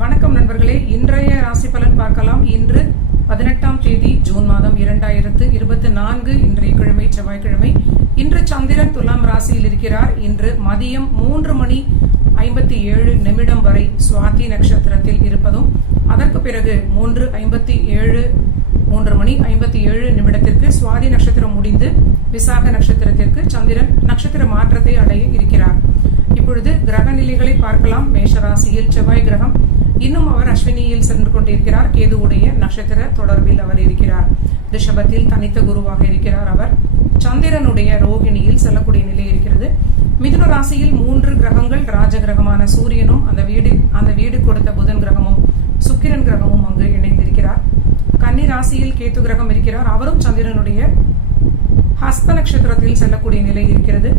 வணக்கம் நண்பர்களே. இன்றைய ராசி பலன் பார்க்கலாம். இன்று பதினெட்டாம் தேதி ஜூன் மாதம் இரண்டாயிரத்து இருபத்தி நான்கு இன்றைய கிழமை செவ்வாய்க்கிழமை. இன்று சந்திரன் துலாம் ராசியில் இருக்கிறார். இன்று மதியம் மூன்று மணி ஐம்பத்தி ஏழு நிமிடம் வரை சுவாதி நட்சத்திரத்தில் இருப்பதும் அதற்கு பிறகு மூன்று ஐம்பத்தி ஏழு மூன்று மணி ஐம்பத்தி ஏழு நிமிடத்திற்கு சுவாதி நட்சத்திரம் முடிந்து விசாக நட்சத்திரத்திற்கு சந்திரன் நட்சத்திர மாற்றத்தை அடைய இருக்கிறார். இப்பொழுது கிரக நிலைகளை பார்க்கலாம். மேஷராசியில் செவ்வாய் கிரகம் இன்னும் அவர் அஸ்வினியில் சென்று கொண்டிருக்கிறார். கேதுவுடைய நட்சத்திர தொடர்பில் அவர் இருக்கிறார். ரிஷபத்தில் தனித்த குருவாக இருக்கிறார் அவர். சந்திரனுடைய ரோகிணியில் செல்லக்கூடிய நிலை இருக்கிறது. மிதுன ராசியில் மூன்று கிரகங்கள் ராஜ கிரகமான சூரியனும் அந்த வீடு அந்த வீடு கொடுத்த புதன் கிரகமும் சுக்கிரன் கிரகமும் அங்கு இணைந்திருக்கிறார். கன்னி ராசியில் கேத்து கிரகம் இருக்கிறார். அவரும் சந்திரனுடைய ஹஸ்த நட்சத்திரத்தில் செல்லக்கூடிய நிலை இருக்கிறது.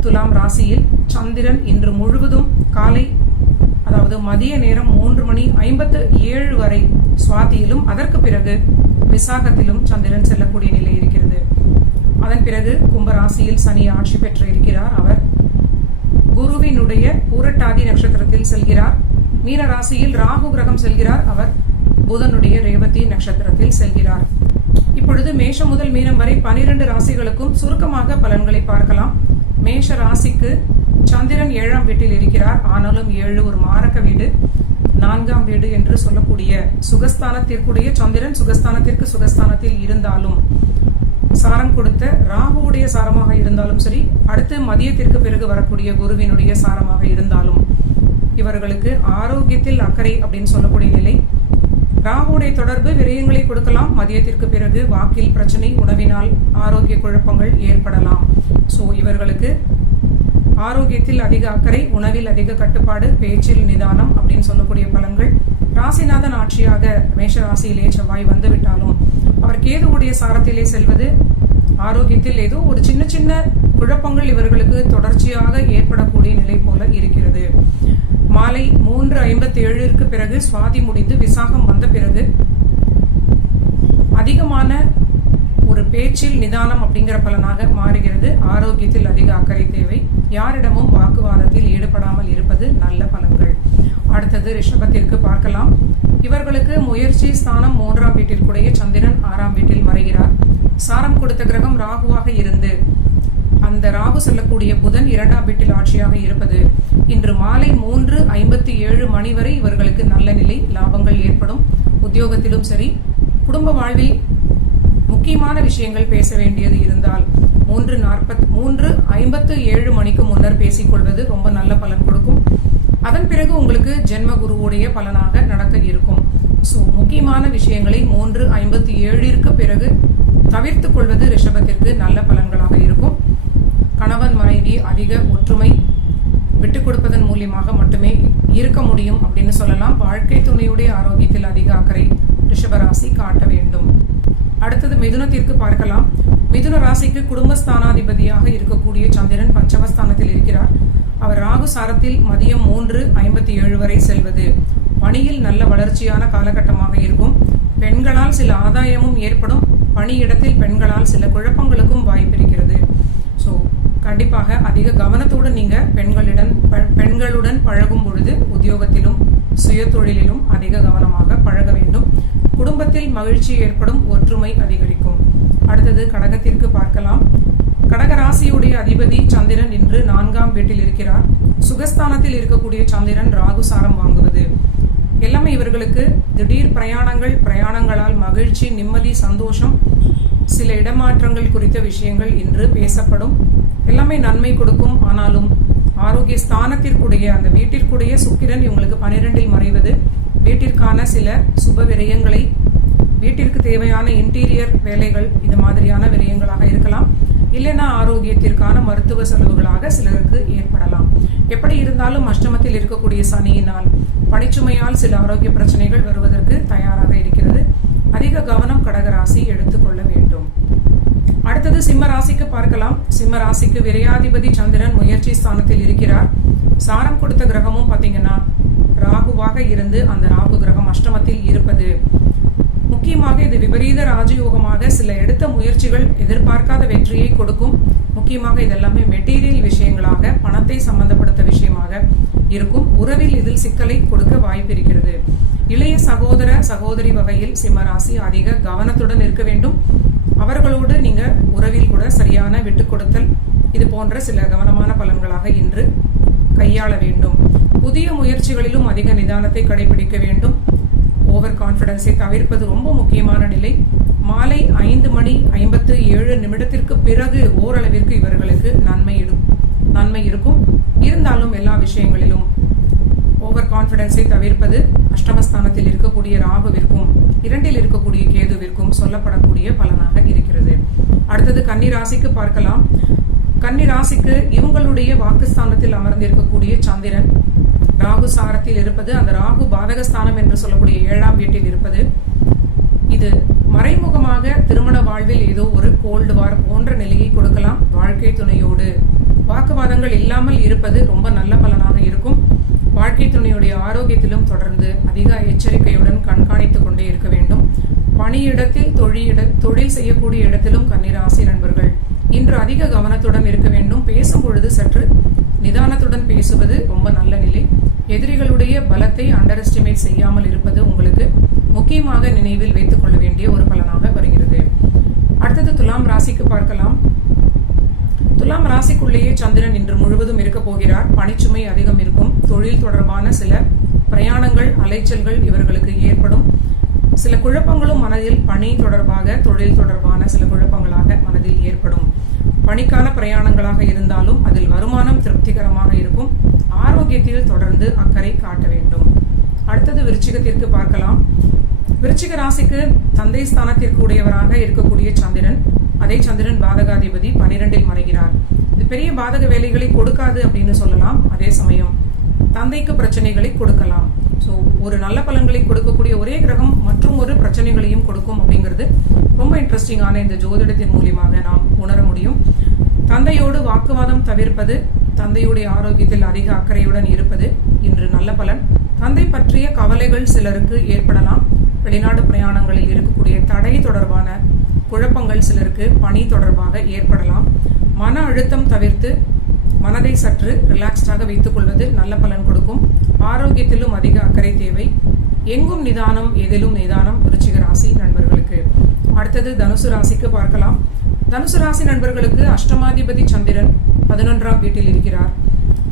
துலாம் ராசியில் சந்திரன் இன்று முழுவதும் காலை மதிய நேரம் மூன்று மணி ஐம்பத்து ஏழு வரை சுவாதியிலும் அதற்கு பிறகு விசாகத்திலும் சந்திரன் செல்லக்கூடிய நிலை இருக்கிறது. அதன் பிறகு கும்பராசியில் சனி ஆட்சி பெற்று இருக்கிறார். அவர் குருவினுடைய பூரட்டாதி நட்சத்திரத்தில் செல்கிறார். மீன ராசியில் ராகு கிரகம் செல்கிறார். அவர் புதனுடைய ரேவதி நட்சத்திரத்தில் செல்கிறார். இப்பொழுது மேஷம் முதல் மீனம் வரை பனிரெண்டு ராசிகளுக்கும் சுருக்கமாக பலன்களை பார்க்கலாம். மேஷ ராசிக்கு சந்திரன் ஏழாம் வீட்டில் இருக்கிறார். ஆனாலும் ஏழு ஒரு மாரக வீடு நான்காம் வீடு என்று சொல்லக்கூடிய சுகஸ்தானத்திற்குடைய சந்திரன் சுகஸ்தானத்திற்கு சுகஸ்தானத்தில் இருந்தாலும் சாரம் கொடுத்த ராகுவுடைய சாரமாக இருந்தாலும் சரி அடுத்து மதியத்திற்கு பிறகு வரக்கூடிய குருவினுடைய சாரமாக இருந்தாலும் இவர்களுக்கு ஆரோக்கியத்தில் அக்கறை அப்படின்னு சொல்லக்கூடிய நிலை. ராகுடைய தொடர்பு விரயங்களை கொடுக்கலாம். மதியத்திற்கு பிறகு வாக்கில் பிரச்சனை உணவினால் ஆரோக்கிய குழப்பங்கள் ஏற்படலாம். ஸோ இவர்களுக்கு ஆரோக்கியத்தில் அதிக அக்கறை உணவில் அதிக கட்டுப்பாடு பேச்சில் நிதானம் அப்படின்னு சொல்லக்கூடிய பலன்கள். ராசிநாதன் ஆட்சியாக மேஷ ராசியிலே செவ்வாய் வந்துவிட்டாலும் அவர் கேதுவுடைய சாரத்திலே செல்வது ஆரோக்கியத்தில் ஏதோ ஒரு சின்ன சின்ன குழப்பங்கள் இவர்களுக்கு தொடர்ச்சியாக ஏற்படக்கூடிய நிலை போல இருக்கிறது. மாலை மூன்று ஐம்பத்தி ஏழிற்கு பிறகு சுவாதி முடிந்து விசாகம் வந்த பிறகு அதிகமான ஒரு பேச்சில் நிதானம் அப்படிங்கிற பலனாக மாறுகிறது. ஆரோக்கியத்தில் அதிக அக்கறை தேவை. யாரிடமும் வாக்குவாதத்தில் ஈடுபடாமல் இருப்பது நல்ல பலன்கள். அடுத்தது ரிஷபத்திற்கு பார்க்கலாம். இவர்களுக்கு முயற்சி ஸ்தானம் மூன்றாம் வீட்டிற்குடைய சந்திரன் ஆறாம் வீட்டில் மறைகிறார். சாரம் கொடுத்த கிரகம் ராகுவாக இருந்து அந்த ராகு செல்லக்கூடிய புதன் இரண்டாம் வீட்டில் ஆட்சியாக இருப்பது. இன்று மாலை மூன்று ஐம்பத்தி ஏழு மணி வரை இவர்களுக்கு நல்ல நிலை லாபங்கள் ஏற்படும். உத்தியோகத்திலும் சரி குடும்ப வாழ்வில் முக்கியமான விஷயங்கள் பேச வேண்டியது இருந்தால் மூன்று நாற்பத் மூன்று ஐம்பத்து ஏழு மணிக்கு முன்னர் பேசிக்கொள்வது ரொம்ப நல்ல பலன் கொடுக்கும். அதன் பிறகு உங்களுக்கு ஜென்ம குருவுடைய பலனாக நடக்க இருக்கும். ஸோ முக்கியமான விஷயங்களை மூன்று ஐம்பத்தி ஏழிற்கு பிறகு தவிர்த்து கொள்வது ரிஷபத்திற்கு நல்ல பலன்களாக இருக்கும். கணவன் மனைவி அதிக ஒற்றுமை விட்டுக் கொடுப்பதன் மூலியமாக மட்டுமே இருக்க முடியும் அப்படின்னு சொல்லலாம். வாழ்க்கை துணையுடைய ஆரோக்கியத்தில் அதிக அக்கறை ரிஷபராசி காட்ட வேண்டும் அடுத்தது மிதுனத்திற்கு பார்க்கலாம். மிதுன ராசிக்கு குடும்பஸ்தானாதிபதியாக இருக்கக்கூடிய சந்திரன் பஞ்சமஸ்தானத்தில் இருக்கிறார். அவர் ராகு சாரத்தில் மதியம் மூன்று ஐம்பத்தி ஏழு வரை செல்வது. பணியில் நல்ல வளர்ச்சியான காலகட்டமாக இருக்கும். பெண்களால் சில ஆதாயமும் ஏற்படும். பணியிடத்தில் பெண்களால் சில குழப்பங்களுக்கும் வாய்ப்பு இருக்கிறது. ஸோ கண்டிப்பாக அதிக கவனத்துடன் நீங்க பெண்களிடம் பெண்களுடன் பழகும் பொழுது உத்தியோகத்திலும் சுய தொழிலிலும் அதிக கவனமாக பழக வேண்டும். குடும்பத்தில் மகிழ்ச்சி ஏற்படும் ஒற்றுமை அதிகரிக்கும். அடுத்தது கடகத்திற்கு பார்க்கலாம். கடக ராசியுடைய அதிபதி சந்திரன் இன்று நான்காம் வீட்டில் இருக்கிறார். சுகஸ்தானத்தில் இருக்கக்கூடிய சந்திரன் ராகு சாரம் வாங்குவது. எல்லாமே இவர்களுக்கு திடீர் பிரயாணங்கள் பிரயாணங்களால் மகிழ்ச்சி நிம்மதி சந்தோஷம் சில இடமாற்றங்கள் குறித்த விஷயங்கள் இன்று பேசப்படும். எல்லாமே நன்மை கொடுக்கும். ஆனாலும் ஆரோக்கிய ஸ்தானத்திற்குடைய அந்த வீட்டிற்குடைய சுக்கிரன் இவங்களுக்கு பனிரெண்டில் மறைவது. வீட்டிற்கான சில சுப விரயங்களை வீட்டிற்கு தேவையான இன்டீரியர் வேலைகள் இது மாதிரியான விரயங்களாக இருக்கலாம். இல்லைன்னா ஆரோக்கியத்திற்கான மருத்துவ செலவுகளாக சிலருக்கு ஏற்படலாம். எப்படி இருந்தாலும் அஷ்டமத்தில் இருக்கக்கூடிய சனியினால் பணிச்சுமையால் சில ஆரோக்கிய பிரச்சனைகள் வருவதற்கு தயாராக இருக்கிறது. அதிக கவனம் கடகராசி எடுத்துக்கொள்ள வேண்டும். அடுத்தது சிம்ம ராசிக்கு பார்க்கலாம். சிம்ம ராசிக்கு விரையாதிபதி சந்திரன் முயற்சி ஸ்தானத்தில் இருக்கிறார். சாரம் கொடுத்த கிரகமும் பார்த்தீங்கன்னா ராகுவாக இருந்து அந்த ராகு கிரகம் அஷ்டமத்தில் இருப்பது. முக்கியமாக இது விபரீத ராஜயோகமாக சில எடுத்த முயற்சிகள் எதிர்பார்க்காத வெற்றியை கொடுக்கும். முக்கியமாக இதெல்லாமே மெட்டீரியல் விஷயங்களாக பணத்தை சம்பந்தப்படுத்த விஷயமாக இருக்கும். உறவில் இதில் சிக்கலை கொடுக்க வாய்ப்பு இருக்கிறது இளைய சகோதர சகோதரி வகையில் சிம்மராசி அதிக கவனத்துடன் இருக்க வேண்டும். அவர்களோடு நீங்க உறவில் கூட சரியான விட்டு கொடுத்தல் இது போன்ற சில கவனமான பலன்களாக இன்று கையாள வேண்டும். புதிய முயற்சிகளிலும் அதிக நிதானத்தை கடைபிடிக்க வேண்டும். ஓவர் கான்பிடன்ஸை தவிர்ப்பது ரொம்ப முக்கியமான நிலை. மாலை ஐந்து மணி ஐம்பத்து ஏழு நிமிடத்திற்கு பிறகு ஓரளவிற்கு இவர்களுக்கு நன்மை இடும் நன்மை இருக்கும். இருந்தாலும் எல்லா விஷயங்களிலும் ஓவர் கான்பிடன்ஸை தவிர்ப்பது அஷ்டமஸ்தானத்தில் இருக்கக்கூடிய ராகுவிற்கும் இரண்டில் இருக்கக்கூடிய கேதுவிற்கும் சொல்லப்படக்கூடிய பலனாக இருக்கிறது. அடுத்தது கன்னிராசிக்கு பார்க்கலாம். கன்னிராசிக்கு இவங்களுடைய வாக்குஸ்தானத்தில் அமர்ந்திருக்கக்கூடிய சந்திரன். ராகு சாரத்தில் இருப்பது அந்த ராகு பாதகஸ்தானம் என்று சொல்லக்கூடிய ஏழாம் வீட்டில் இருப்பது. இது மறைமுகமாக திருமண வாழ்வில் ஏதோ ஒரு கோல்டு வார் போன்ற நிலையை கொடுக்கலாம். வாழ்க்கை துணையோடு. வாக்குவாதங்கள் இல்லாமல் இருப்பது ரொம்ப நல்ல பலனாக இருக்கும். வாழ்க்கை துணையுடைய ஆரோக்கியத்திலும் தொடர்ந்து அதிக எச்சரிக்கையுடன் கண்காணித்துக் கொண்டே இருக்க வேண்டும். பணியிடத்தில் தொழிலிட தொழில் செய்யக்கூடிய இடத்திலும் கண்ணீராசி நண்பர்கள் இன்று அதிக கவனத்துடன் இருக்க வேண்டும். பேசும் பொழுது சற்று நிதானத்துடன் பேசுவது ரொம்ப நல்ல நிலை. எதிரிகளுடைய பலத்தை அண்டர் எஸ்டிமேட் செய்யாமல் இருப்பது உங்களுக்கு முக்கியமாக நினைவில் வைத்துக் கொள்ள வேண்டிய ஒரு பலனாக வருகிறது. அடுத்தது துலாம் ராசிக்கு பார்க்கலாம். துலாம் ராசிக்குள்ளேயே சந்திரன் இன்று முழுவதும் இருக்க போகிறார். பணிச்சுமை அதிகம் இருக்கும். தொழில் தொடர்பான சில பிரயாணங்கள் அலைச்சல்கள் இவர்களுக்கு ஏற்படும். சில குழப்பங்களும் மனதில் பணி தொடர்பாக தொழில் தொடர்பான சில குழப்பங்களாக மனதில் ஏற்படும். பணிக்கால பிரயாணங்களாக இருந்தாலும் அதில் வருமானம் திருப்திகரமாக இருக்கும். ஆரோக்கியத்தில் தொடர்ந்து அக்கறை காட்ட வேண்டும். அடுத்தது விருச்சிகத்திற்கு பார்க்கலாம். விருச்சிக ராசிக்கு தந்தை ஸ்தானத்திற்கு உடையவராக இருக்கக்கூடிய சந்திரன் அதே சந்திரன் பாதகாதிபதி பனிரெண்டில் மறைகிறார். இது பெரிய பாதக வேலைகளை கொடுக்காது அப்படின்னு சொல்லலாம். அதே சமயம் தந்தைக்கு பிரச்சனைகளை கொடுக்கலாம். ஸோ ஒரு நல்ல பலன்களை கொடுக்கக்கூடிய ஒரே கிரகம் மற்றும் ஒரு பிரச்சனைகளையும் கொடுக்கும் அப்படிங்கிறது ரொம்ப இன்ட்ரெஸ்டிங்கான இந்த ஜோதிடத்தின் மூலியமாக நாம் உணர முடியும். தந்தையோடு வாக்குவாதம் தவிர்ப்பது தந்தையுடைய ஆரோக்கியத்தில் அதிக அக்கறையுடன் இருப்பது இன்று நல்ல பலன். தந்தை பற்றிய கவலைகள் சிலருக்கு ஏற்படலாம். வெளிநாடு பிரயாணங்களில் இருக்கக்கூடிய தடை தொடர்பான குழப்பங்கள் சிலருக்கு பணி தொடர்பாக ஏற்படலாம். மன அழுத்தம் தவிர்த்து மனதை சற்று ரிலாக்ஸ்டாக வைத்துக் கொள்வது நல்ல பலன் கொடுக்கும். ஆரோக்கியத்திலும் அதிக அக்கறை தேவை. எங்கும் நிதானம் எதிலும் நிதானம் விருச்சிக ராசி நண்பர்களுக்கு. அடுத்தது தனுசு ராசிக்கு பார்க்கலாம். தனுசு ராசி நண்பர்களுக்கு அஷ்டமாதிபதி சந்திரன் பதினொன்றாம் வீட்டில் இருக்கிறார்.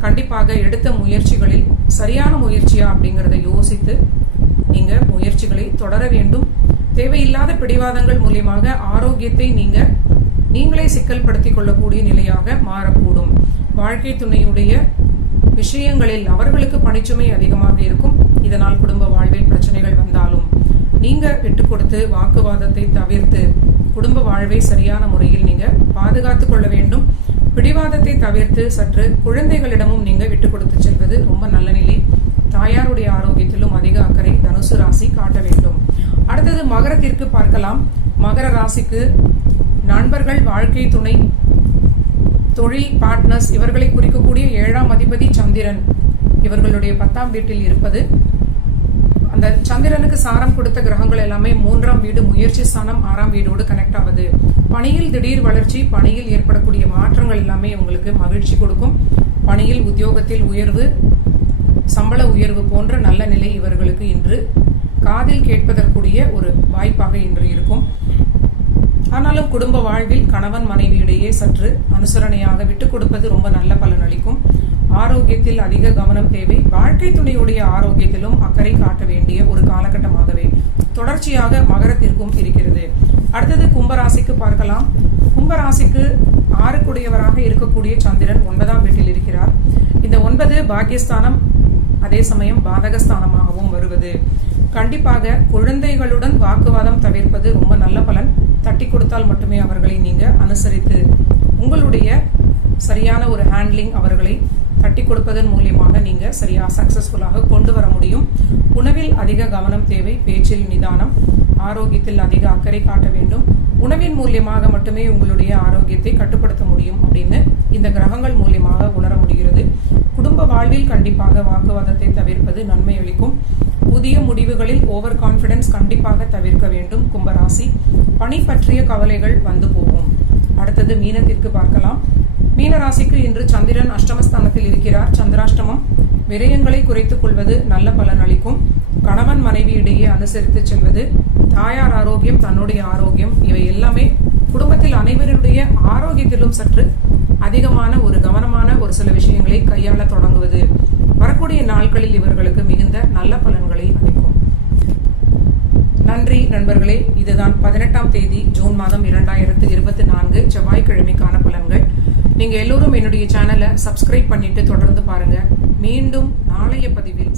கண்டிப்பாக எடுத்த முயற்சிகளில் சரியான முயற்சியா அப்படிங்கிறத யோசித்து நீங்க முயற்சிகளை தொடர வேண்டும். தேவையில்லாத பிடிவாதங்கள் மூலியமாக ஆரோக்கியத்தை நீங்க நீங்களே சிக்கல்படுத்திக் கொள்ளக்கூடிய நிலையாக மாறக்கூடும். வாழ்க்கை துணையுடைய விஷயங்களில் அவர்களுக்கு பணிச்சுமை அதிகமாக இருக்கும். இதனால் குடும்ப வாழ்வில் பிரச்சனைகள் வந்தாலும் நீங்க விட்டு கொடுத்து வாக்குவாதத்தை தவிர்த்து குடும்ப வாழ்வை சரியான முறையில் நீங்க பாதுகாத்து கொள்ள வேண்டும். பிடிவாதத்தை தவிர்த்து சற்று குழந்தைகளிடமும் நீங்க விட்டு கொடுத்து செல்வது ரொம்ப நல்ல நிலை. தாயாருடைய ஆரோக்கியத்திலும் அதிக அக்கறை தனுசு ராசி காட்ட வேண்டும். அடுத்தது மகரத்திற்கு பார்க்கலாம். மகர ராசிக்கு நண்பர்கள் வாழ்க்கை துணை தொழில் பார்ட்னர்ஸ் இவர்களை குறிக்கக்கூடிய ஏழாம் அதிபதி சந்திரன் இவர்களுடைய பத்தாம் வீட்டில் இருப்பது. அந்த சந்திரனுக்கு சாரம் கொடுத்த கிரகங்கள் எல்லாமே மூன்றாம் வீடு முயற்சி ஸ்தானம் ஆறாம் வீடோடு கனெக்ட் ஆகுது பணியில் திடீர் வளர்ச்சி பணியில் ஏற்படக்கூடிய மாற்றங்கள் எல்லாமே உங்களுக்கு மகிழ்ச்சி கொடுக்கும். பணியில் உத்தியோகத்தில் உயர்வு சம்பள உயர்வு போன்ற நல்ல நிலை இவர்களுக்கு இன்று காதில் கேட்பதற்குரிய ஒரு வாய்ப்பாக இன்று இருக்கும். ஆனாலும் குடும்ப வாழ்வில் கணவன் மனைவியிடையே சற்று அனுசரணையாக விட்டுக் கொடுப்பது ரொம்ப நல்ல பலன் அளிக்கும். ஆரோக்கியத்தில் அதிக கவனம் தேவை. வாழ்க்கை துணையுடைய ஆரோக்கியத்திலும் அக்கறை காட்ட வேண்டிய ஒரு காலகட்டமாகவே தொடர்ச்சியாக மகரத்திற்கும் இருக்கிறது. அடுத்தது கும்பராசிக்கு பார்க்கலாம். கும்பராசிக்கு ஆறுக்குடையவராக இருக்கக்கூடிய சந்திரன் ஒன்பதாம் வீட்டில் இருக்கிறார். இந்த ஒன்பது பாக்கியஸ்தானம் அதே சமயம் பாதகஸ்தானமாகவும் வருவது. கண்டிப்பாக குழந்தைகளுடன் வாக்குவாதம் தவிர்ப்பது ரொம்ப நல்ல பலன். தட்டி கொடுத்தால் மட்டுமே அவர்களை நீங்கள் அனுசரித்து உங்களுடைய சரியான ஒரு ஹேண்ட்லிங் அவர்களை தட்டி கொடுப்பதன் மூலியமாக நீங்க சரியா சக்சஸ்ஃபுல்லாக கொண்டு வர முடியும். உணவில் அதிக கவனம் தேவை பேச்சில் நிதானம் ஆரோக்கியத்தில் அதிக அக்கறை காட்ட வேண்டும். உணவின் மூலியமாக மட்டுமே உங்களுடைய ஆரோக்கியத்தை கட்டுப்படுத்த முடியும் அப்படின்னு இந்த கிரகங்கள் மூலியமாக உணர முடிகிறது. குடும்ப வாழ்வில் கண்டிப்பாக வாக்குவாதத்தை தவிர்ப்பது நன்மை அளிக்கும். புதிய முடிவுகளில் ஓவர் கான்பிடன்ஸ் கண்டிப்பாக தவிர்க்க வேண்டும் கும்பராசி. பணி பற்றிய கவலைகள் வந்து போகும். அடுத்தது மீனத்திற்கு பார்க்கலாம். மீனராசிக்கு இன்று சந்திரன் அஷ்டமஸ்தானத்தில் இருக்கிறார். சந்திராஷ்டமம் விரயங்களை குறைத்துக் கொள்வது நல்ல பலன் அளிக்கும். கணவன் மனைவி இடையே அனுசரித்து செல்வது தாயார் ஆரோக்கியம் தன்னுடைய ஆரோக்கியம் இவை எல்லாமே குடும்பத்தில் அனைவருடைய ஆரோக்கியத்திலும் சற்று அதிகமான ஒரு கவனமான ஒரு சில விஷயங்களை கையாள தொடங்குவது. வரக்கூடிய நாட்களில் இவர்களுக்கு மிகுந்த நல்ல பலன்களை அளிக்கும். நன்றி நண்பர்களே. இதுதான் பதினெட்டாம் தேதி ஜூன் மாதம் இரண்டாயிரத்து இருபத்தி நான்கு செவ்வாய்க்கிழமைக்கான பலன்கள். நீங்கள் எல்லோரும் என்னுடைய சேனலை சப்ஸ்கிரைப் பண்ணிட்டு தொடர்ந்து பாருங்கள் மீண்டும் நாளைய பதிவில்